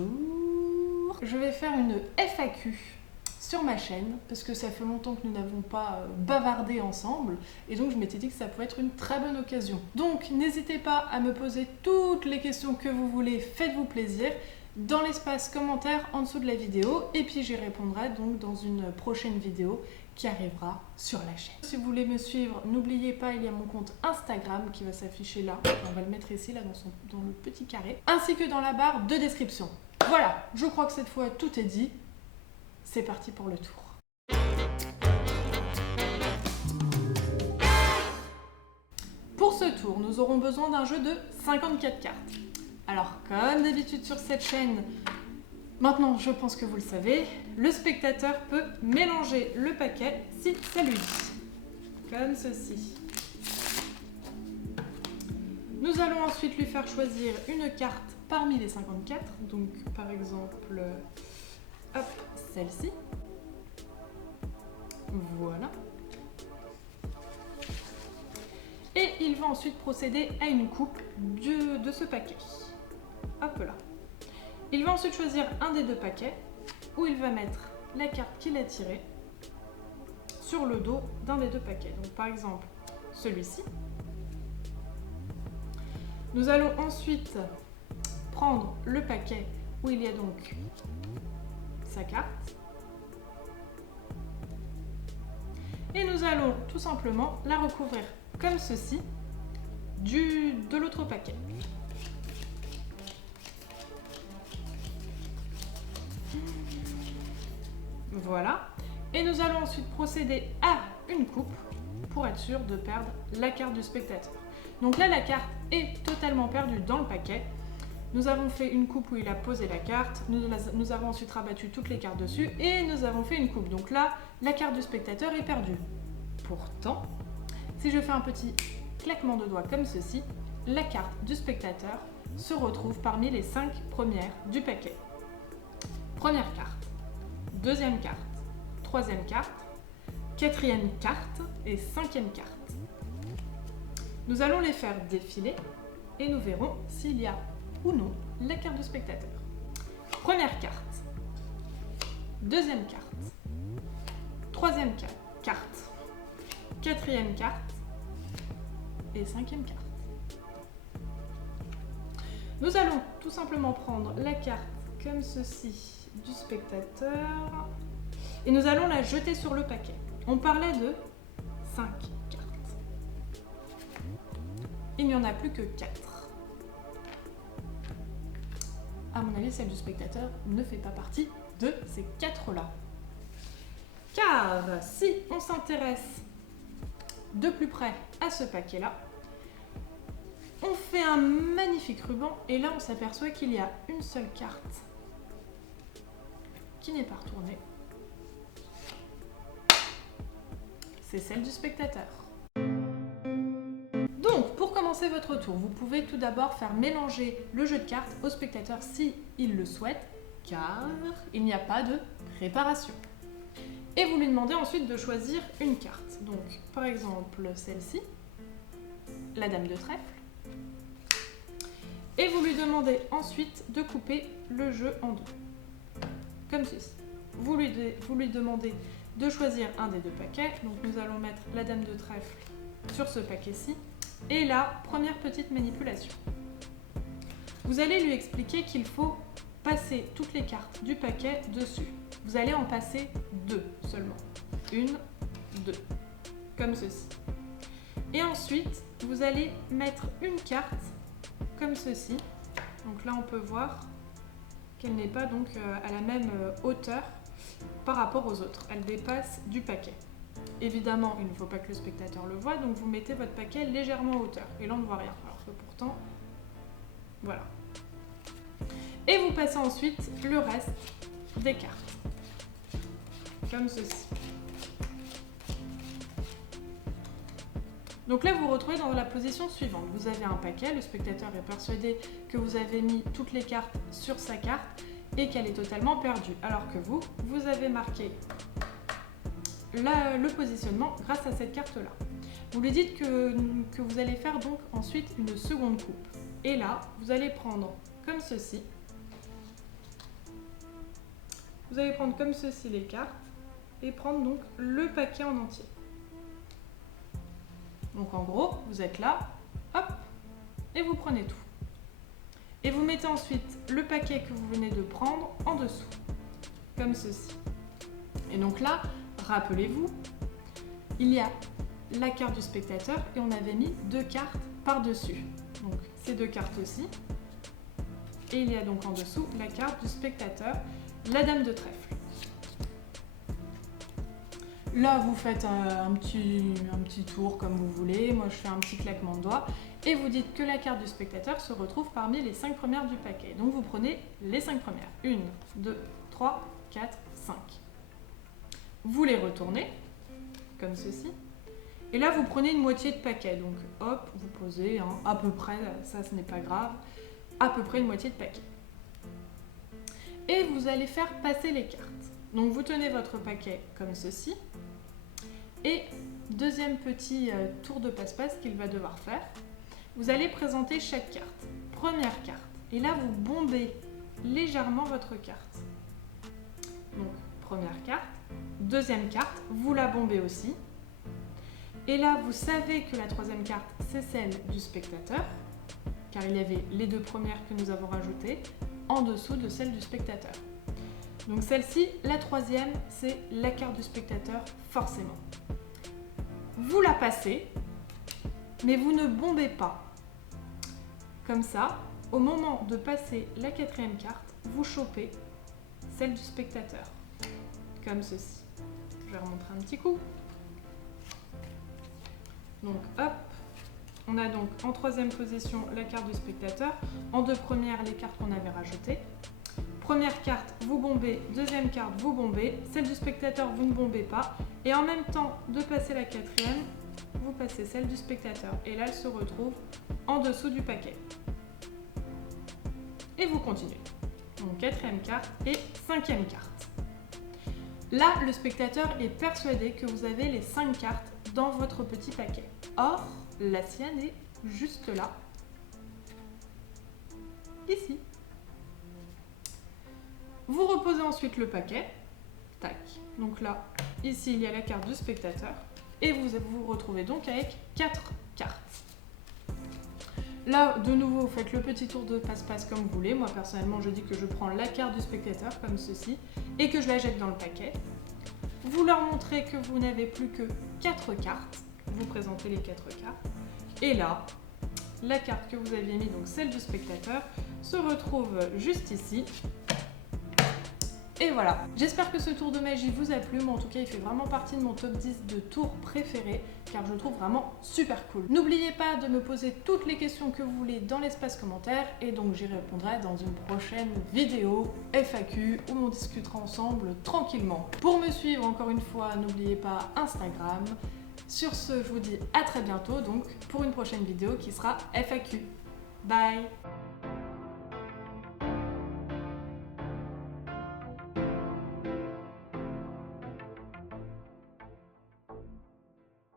Bonjour. Je vais faire une FAQ sur ma chaîne parce que ça fait longtemps que nous n'avons pas bavardé ensemble et donc je m'étais dit que ça pouvait être une très bonne occasion. Donc n'hésitez pas à me poser toutes les questions que vous voulez, faites-vous plaisir dans l'espace commentaire en dessous de la vidéo et puis j'y répondrai donc dans une prochaine vidéo qui arrivera sur la chaîne. Si vous voulez me suivre, n'oubliez pas, il y a mon compte Instagram qui va s'afficher là, on va le mettre ici là dans le petit carré, ainsi que dans la barre de description. Voilà, je crois que cette fois tout est dit. C'est parti pour le tour. Pour ce tour, nous aurons besoin d'un jeu de 54 cartes. Alors, comme d'habitude sur cette chaîne, maintenant je pense que vous le savez, le spectateur peut mélanger le paquet si ça lui dit. Comme ceci. Nous allons ensuite lui faire choisir une carte parmi les 54. Donc, par exemple, hop, celle-ci. Voilà. Et il va ensuite procéder à une coupe de ce paquet. Hop là. Il va ensuite choisir un des deux paquets où il va mettre la carte qu'il a tirée sur le dos d'un des deux paquets. Donc par exemple celui-ci. Nous allons ensuite prendre le paquet où il y a donc sa carte. Et nous allons tout simplement la recouvrir comme ceci de l'autre paquet. Voilà. Et nous allons ensuite procéder à une coupe pour être sûr de perdre la carte du spectateur. Donc là, la carte est totalement perdue dans le paquet. Nous avons fait une coupe où il a posé la carte, nous avons ensuite rabattu toutes les cartes dessus et nous avons fait une coupe. Donc là, la carte du spectateur est perdue. Pourtant, si je fais un petit claquement de doigts comme ceci, la carte du spectateur se retrouve parmi les 5 premières du paquet. Première carte, deuxième carte, troisième carte, quatrième carte et cinquième carte. Nous allons les faire défiler et nous verrons s'il y a ou non la carte du spectateur. Première carte, deuxième carte, troisième carte, quatrième carte et cinquième carte. Nous allons tout simplement prendre la carte comme ceci du spectateur et nous allons la jeter sur le paquet. On parlait de 5 cartes. Il n'y en a plus que 4. À mon avis, celle du spectateur ne fait pas partie de ces 4-là. Car si on s'intéresse de plus près à ce paquet-là, on fait un magnifique ruban et là on s'aperçoit qu'il y a une seule carte qui n'est pas retournée. C'est celle du spectateur. Donc, pour commencer votre tour, vous pouvez tout d'abord faire mélanger le jeu de cartes au spectateur si il le souhaite, car il n'y a pas de préparation. Et vous lui demandez ensuite de choisir une carte. Donc, par exemple, celle-ci, la dame de trèfle. Et vous lui demandez ensuite de couper le jeu en deux, comme ceci. Vous lui demandez de choisir un des deux paquets. Donc, nous allons mettre la dame de trèfle sur ce paquet-ci. Et là, première petite manipulation. Vous allez lui expliquer qu'il faut passer toutes les cartes du paquet dessus. Vous allez en passer 2 seulement. 1, 2. Comme ceci. Et ensuite, vous allez mettre une carte comme ceci. Donc là, on peut voir qu'elle n'est pas donc à la même hauteur par rapport aux autres. Elle dépasse du paquet. Évidemment, il ne faut pas que le spectateur le voie, donc vous mettez votre paquet légèrement en hauteur. Et là, on ne voit rien, alors que pourtant, voilà. Et vous passez ensuite le reste des cartes. Comme ceci. Donc là, vous vous retrouvez dans la position suivante. Vous avez un paquet, le spectateur est persuadé que vous avez mis toutes les cartes sur sa carte et qu'elle est totalement perdue. Alors que vous avez marqué le positionnement grâce à cette carte-là. Vous lui dites que vous allez faire donc ensuite une seconde coupe. Et là, vous allez prendre comme ceci vous allez prendre comme ceci les cartes et prendre donc le paquet en entier. Donc en gros, vous êtes là, hop, et vous prenez tout. Et vous mettez ensuite le paquet que vous venez de prendre en dessous, comme ceci. Et donc là, rappelez-vous, il y a la carte du spectateur et on avait mis 2 cartes par-dessus. Donc ces 2 cartes-ci. Et il y a donc en dessous la carte du spectateur, la dame de trèfle. Là, vous faites un petit tour comme vous voulez. Moi, je fais un petit claquement de doigts. Et vous dites que la carte du spectateur se retrouve parmi les 5 premières du paquet. Donc, vous prenez les 5 premières. 1, 2, 3, 4, 5. Vous les retournez, comme ceci. Et là, vous prenez une moitié de paquet. Donc, hop, vous posez à peu près, ça, ce n'est pas grave, à peu près une moitié de paquet. Et vous allez faire passer les cartes. Donc, vous tenez votre paquet comme ceci. Et deuxième petit tour de passe-passe qu'il va devoir faire. Vous allez présenter chaque carte. Première carte. Et là, vous bombez légèrement votre carte. Donc, première carte. Deuxième carte, vous la bombez aussi. Et là, vous savez que la troisième carte, c'est celle du spectateur, car il y avait les 2 premières que nous avons rajoutées en dessous de celle du spectateur. Donc celle-ci, la troisième, c'est la carte du spectateur, forcément. Vous la passez, mais vous ne bombez pas. Comme ça, au moment de passer la 4e carte, vous chopez celle du spectateur, comme ceci. Je vais remontrer un petit coup. Donc hop, on a donc en 3e position la carte du spectateur, en 2 premières les cartes qu'on avait rajoutées. Première carte, vous bombez, deuxième carte, vous bombez, celle du spectateur, vous ne bombez pas, et en même temps de passer la 4e, vous passez celle du spectateur, et là elle se retrouve en dessous du paquet. Et vous continuez. Donc 4e carte et 5e carte. Là, le spectateur est persuadé que vous avez les 5 cartes dans votre petit paquet. Or, la sienne est juste là, ici. Vous reposez ensuite le paquet. Tac. Donc là, ici, il y a la carte du spectateur. Et vous vous retrouvez donc avec 4 cartes. Là, de nouveau, vous faites le petit tour de passe-passe comme vous voulez. Moi, personnellement, je dis que je prends la carte du spectateur, comme ceci, et que je la jette dans le paquet. Vous leur montrez que vous n'avez plus que 4 cartes. Vous présentez les 4 cartes. Et là, la carte que vous aviez mise, donc celle du spectateur, se retrouve juste ici. Et voilà, j'espère que ce tour de magie vous a plu, mais en tout cas il fait vraiment partie de mon top 10 de tours préférés, car je le trouve vraiment super cool. N'oubliez pas de me poser toutes les questions que vous voulez dans l'espace commentaire, et donc j'y répondrai dans une prochaine vidéo FAQ, où on discutera ensemble tranquillement. Pour me suivre encore une fois, n'oubliez pas Instagram. Sur ce, je vous dis à très bientôt, donc pour une prochaine vidéo qui sera FAQ. Bye!